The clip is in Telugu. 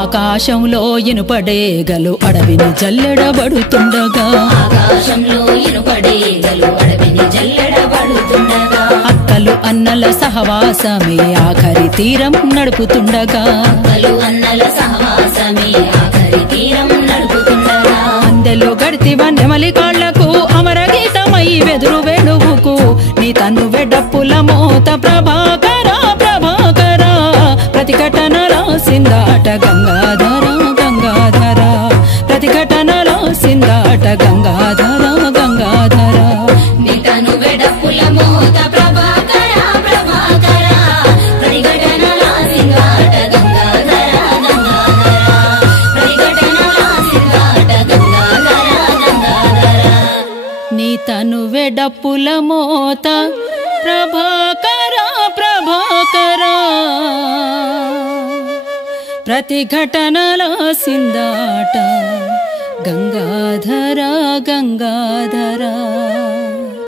ఆకాశంలో ఇనుపడేగలు అడవిని జల్లెడబడుతుండగా అక్కలు అన్నల సహవాసమే ఆఖరి తీరం నడుపుతుండగా అందెలో గడితివ నెమలి కాళ్లకు అమరగీతమై వెదురు వెడువుకు నీ తన్ను వెడప్పుల మోత ప్రభాకర ప్రభాకర ప్రతిఘటన రాసిందాట గంగాధర గంగాధర ప్రతిఘటన రాసిందాట గంగాధర గంగాధర నీ తన్ను వెడప్పుల మోత ప్రభాకర ప్రభాకర ప్రతిఘటన రాసిందాట గంగాధర గంగాధర ప్రతిఘటన రాసిందాట గంగాధర గంగాధర నీ తను వెడప్పుల మోత ప్రభాకర ప్రభాకర ప్రతిఘటనల సిందాట గంగాధర గంగాధర